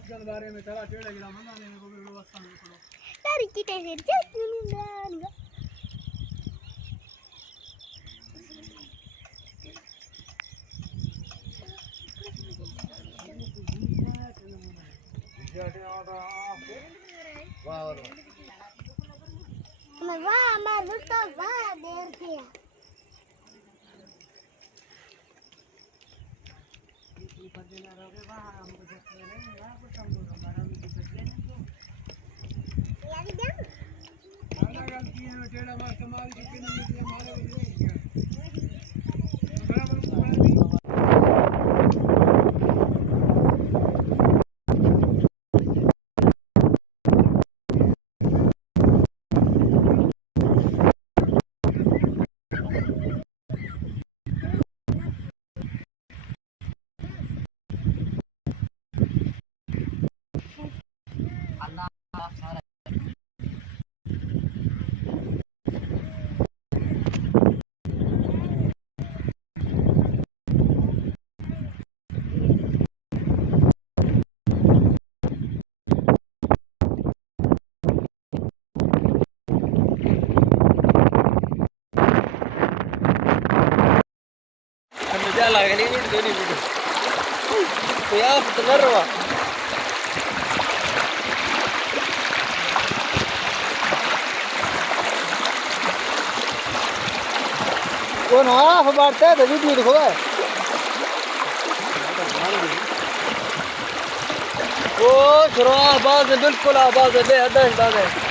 के बारे में थोड़ा टेढ़े गिरा मना ने को भी व्यवस्था नहीं करो तारी चिटे से चुनुंगा वाह मैं तो वाह देर थी lagi ini jadi video. Ya, benar wah. वो ना फबारते हैं तो वीडियो देखो है वो शुरू आवाज़ बिल्कुल आवाज़ है बेहद है